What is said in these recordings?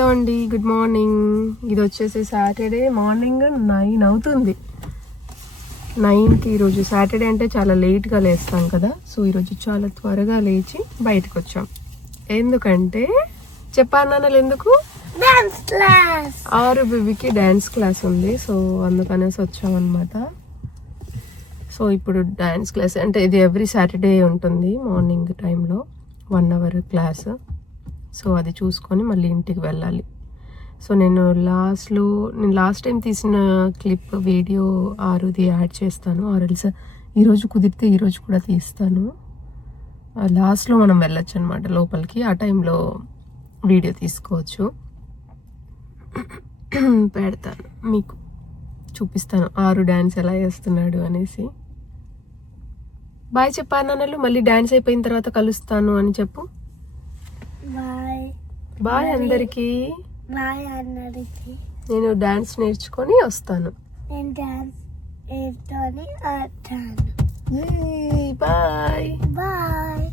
Hello అండి, good morning. ఇది వచ్చేసి సాటర్డే మార్నింగ్ 9 అవుతుంది. 9కి ఈరోజు సాటర్డే అంటే చాలా లేట్గా లేస్తాం కదా. సో ఈరోజు చాలా త్వరగా లేచి బయటకు వచ్చాం. ఎందుకంటే చెప్పాను ఎందుకు, ఆరు బేబీకి డ్యాన్స్ క్లాస్ ఉంది. సో అందుకనేసి వచ్చాం అనమాట. సో ఇప్పుడు డ్యాన్స్ క్లాస్ అంటే ఇది ఎవ్రీ సాటర్డే ఉంటుంది మార్నింగ్ టైంలో 1 hour క్లాస్. సో అది చూసుకొని మళ్ళీ ఇంటికి వెళ్ళాలి. సో నేను లాస్ట్ టైం తీసిన క్లిప్ వీడియో ఆరుది యాడ్ చేస్తాను. ఆర్ఎల్స్ ఈరోజు కుదిరితే ఈరోజు కూడా తీస్తాను. లాస్ట్లో మనం వెళ్ళొచ్చు అనమాట లోపలికి. ఆ టైంలో వీడియో తీసుకోవచ్చు. పెడతాను మీకు, చూపిస్తాను ఆరు డ్యాన్స్ ఎలా చేస్తున్నాడు అనేసి. బాయ్ చెప్పాను నాన్నలు, మళ్ళీ డ్యాన్స్ అయిపోయిన తర్వాత కలుస్తాను అని చెప్పు. బాయ్ అందరికి. నేను డాన్స్ నేర్చుకొని వస్తాను. Bye bye.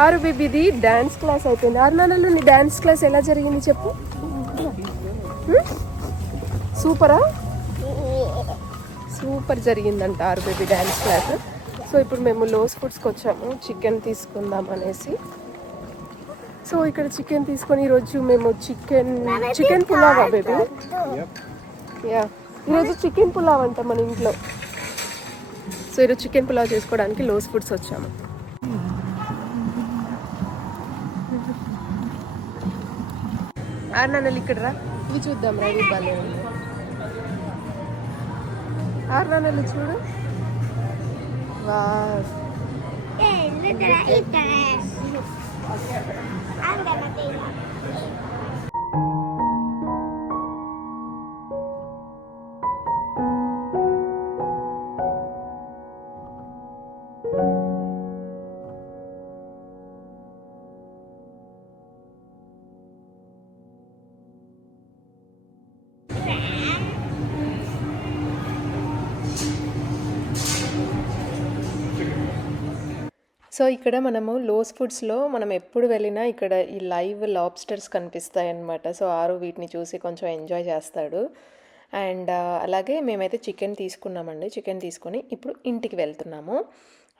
ఆరు బేబీది డాన్స్ క్లాస్ అయిపోయింది. ఆరు నాన్నలు నీ డాన్స్ క్లాస్ ఎలా జరిగింది చెప్పు. సూపరా, సూపర్ జరిగిందంట ఆరు బేబీ డాన్స్ క్లాస్. సో ఇప్పుడు మేము లోస్ ఫుడ్స్కి వచ్చాము చికెన్ తీసుకుందాం అనేసి. సో ఇక్కడ చికెన్ తీసుకొని ఈరోజు మేము చికెన్ పులావా బేబీ. యా, ఈరోజు చికెన్ పులావ్ అంట మన ఇంట్లో. సో ఈరోజు చికెన్ పులావ్ చేసుకోవడానికి లోస్ ఫుడ్స్ వచ్చాము. ఆరునాన్నలు ఇక్కడ రా, ఇవి చూద్దాం రా. ఇవి బాగా ఉంది. ఆరునాన్నలు చూడు. వా సో ఇక్కడ మనము లోస్ ఫుడ్స్లో మనం ఎప్పుడు వెళ్ళినా ఇక్కడ ఈ లైవ్ లాబ్స్టర్స్ కనిపిస్తాయి అన్నమాట. సో ఆరు వీటిని చూసి కొంచెం ఎంజాయ్ చేస్తాడు. అండ్ అలాగే మేమైతే చికెన్ తీసుకున్నామండి. చికెన్ తీసుకొని ఇప్పుడు ఇంటికి వెళ్తున్నాము.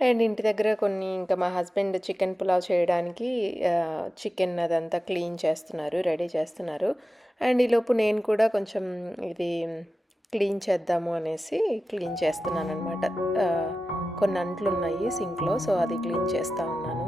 అండ్ ఇంటి దగ్గర కొన్ని ఇంకా మా హస్బెండ్ చికెన్ పులావ్ చేయడానికి చికెన్ అదంతా క్లీన్ చేస్తున్నారు, రెడీ చేస్తున్నారు. అండ్ ఈలోపు నేను కూడా కొంచెం ఇది క్లీన్ చేద్దాము అనేసి క్లీన్ చేస్తున్నాను అనమాట. కొన్ని అంట్లు ఉన్నాయి సింక్లో, సో అది క్లీన్ చేస్తూ ఉన్నాను.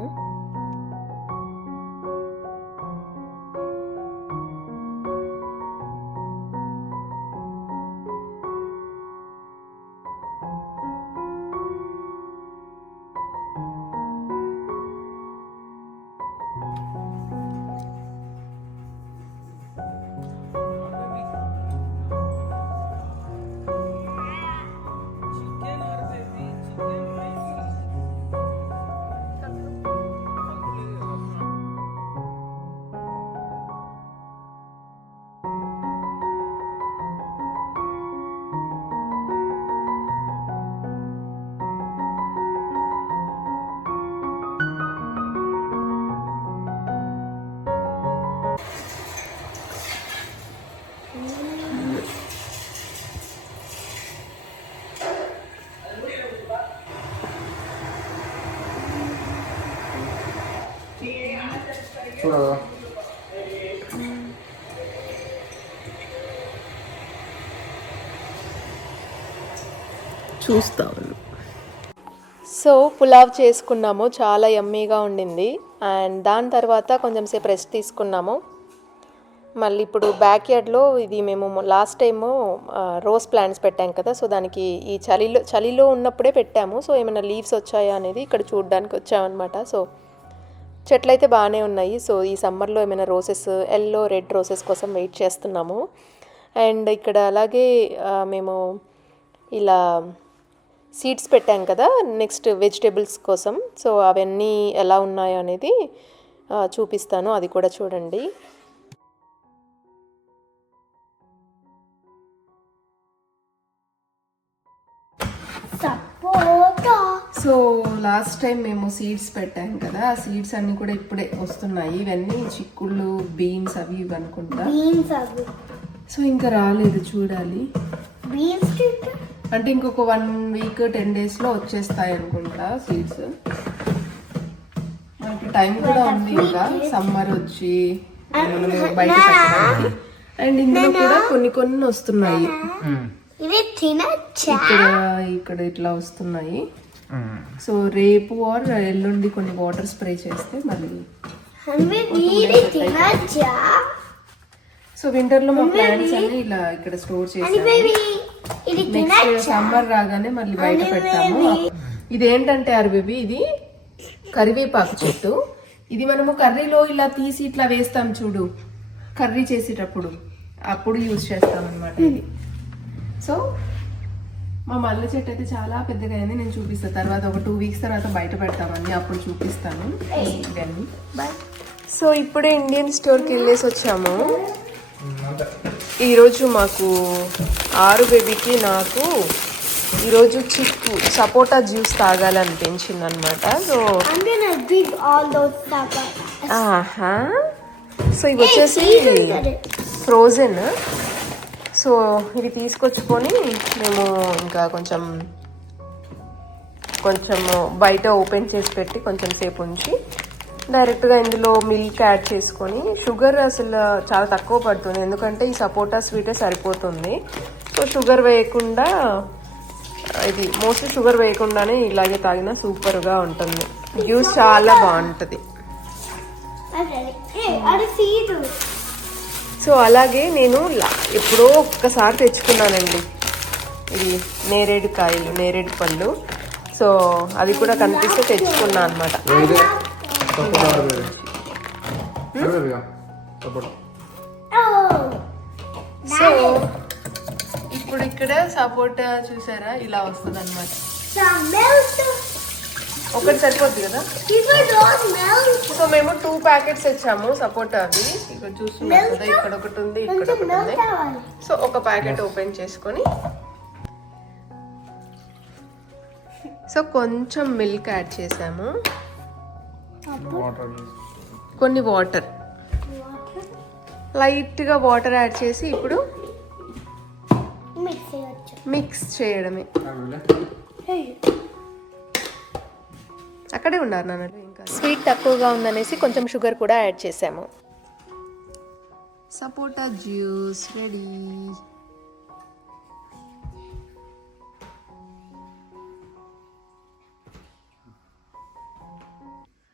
చూడగా చూస్తాను. సో పులావ్ చేసుకున్నాము, చాలా యమ్మీగా ఉండింది. అండ్ దాని తర్వాత కొంచెం సేపు రెస్ట్ తీసుకున్నాము. మళ్ళీ ఇప్పుడు బ్యాక్ యార్డ్లో ఇది మేము లాస్ట్ టైము రోజ్ ప్లాంట్స్ పెట్టాం కదా, సో దానికి ఈ చలిలో ఉన్నప్పుడే పెట్టాము. సో ఏమైనా లీవ్స్ వచ్చాయా అనేది ఇక్కడ చూడడానికి వచ్చామన్నమాట. సో చెట్లు అయితే బాగానే ఉన్నాయి. సో ఈ సమ్మర్లో ఏమైనా రోసెస్, ఎల్లో రెడ్ రోసెస్ కోసం వెయిట్ చేస్తున్నాము. అండ్ ఇక్కడ అలాగే మేము ఇలా సీడ్స్ పెట్టాం కదా నెక్స్ట్ వెజిటేబుల్స్ కోసం. సో అవన్నీ ఎలా ఉన్నాయో అనేది చూపిస్తాను, అది కూడా చూడండి. సో లాస్ట్ టైం మేము సీడ్స్ పెట్టాం కదా, ఆ సీడ్స్ అన్ని కూడా ఇప్పుడే వస్తున్నాయి. ఇవన్నీ చిక్కుళ్ళు, బీన్స్ అవి ఇవి అనుకుంటా. సో ఇంకా రాలేదు, చూడాలి. అంటే ఇంకొక 1 వీక్ 10 డేస్లో వచ్చేస్తాయి అనుకుంటా సీడ్స్. మనకి టైం కూడా ఉంది ఇంకా, సమ్మర్ వచ్చి మనం బయట పెట్టడానికి. అండ్ ఇందులో కూడా కొన్ని వస్తున్నాయి. ఇక్కడ ఇట్లా వస్తున్నాయి. సో రేపు ఆర్ ఎల్లుండి కొన్ని వాటర్ స్ప్రే చేస్తే మళ్ళీ. సో వింటర్ లో మా ప్లాంట్స్ అన్ని ఇలా ఇక్కడ స్టోర్ చేసాము. నెక్స్ట్ సమ్మర్ రాగానే మళ్ళీ బయట పెడతాము. ఇదేంటంటే బేబీ, ఇది కరివేపాకు చెట్టు. ఇది మనము కర్రీలో ఇలా తీసి ఇట్లా వేస్తాం చూడు, కర్రీ చేసేటప్పుడు అప్పుడు యూజ్ చేస్తాం అన్నమాట ఇది. సో మా మల్లె చెట్టు అయితే చాలా పెద్దగా అయింది, నేను చూపిస్తాను తర్వాత. ఒక 2 వీక్స్ తర్వాత బయట పెడతామని, అప్పుడు చూపిస్తాను ఇవన్నీ. సో ఇప్పుడే ఇండియన్ స్టోర్కి వెళ్ళేసి వచ్చాము. ఈరోజు మాకు బేబీకి నాకు ఈరోజు చిక్కు సపోటా జ్యూస్ తాగాలనిపించింది అనమాట. సో సో ఇవి వచ్చేసి ఫ్రోజన్. సో ఇవి తీసుకొచ్చుకొని మేము ఇంకా కొంచెం బయట ఓపెన్ చేసి పెట్టి కొంచెం సేపు ఉంచి డైరెక్ట్గా ఇందులో మిల్క్ యాడ్ చేసుకొని, షుగర్ అసలు చాలా తక్కువ పడుతుంది ఎందుకంటే ఈ సపోటా స్వీటే సరిపోతుంది. సో షుగర్ వేయకుండా, ఇది మోస్ట్లీ షుగర్ వేయకుండానే ఇలాగే తాగినా సూపర్గా ఉంటుంది. జ్యూస్ చాలా బాగుంటుంది. సో అలాగే నేను ఎప్పుడో ఒక్కసారి తెచ్చుకున్నానండి ఇది నేరేడు పళ్ళు. సో అవి కూడా కనిపిస్తే తెచ్చుకున్నా అనమాట. సో ఇప్పుడు ఇక్కడ సపోటా చూసారా, ఇలా వస్తుంది అనమాట. ఒకటి సరిపోద్ది కదా. సో మేము 2 ప్యాకెట్స్ తెచ్చాము సపోటా. అవి ఇక్కడ చూస్తున్నాం కదా, ఇక్కడ ఒకటి ఉంది, ఇక్కడ ఒకటి ఉంది. సో ఒక ప్యాకెట్ ఓపెన్ చేసుకొని, సో కొంచెం మిల్క్ యాడ్ చేసాము, కొన్ని వాటర్, లైట్గా వాటర్ యాడ్ చేసి ఇప్పుడు మిక్స్ చేయడమే. అక్కడే ఉన్నారు నాన్న. ఇంకా స్వీట్ తక్కువగా ఉందనేసి కొంచెం షుగర్ కూడా యాడ్ చేసాము. సపోటా జ్యూస్ రెడీ.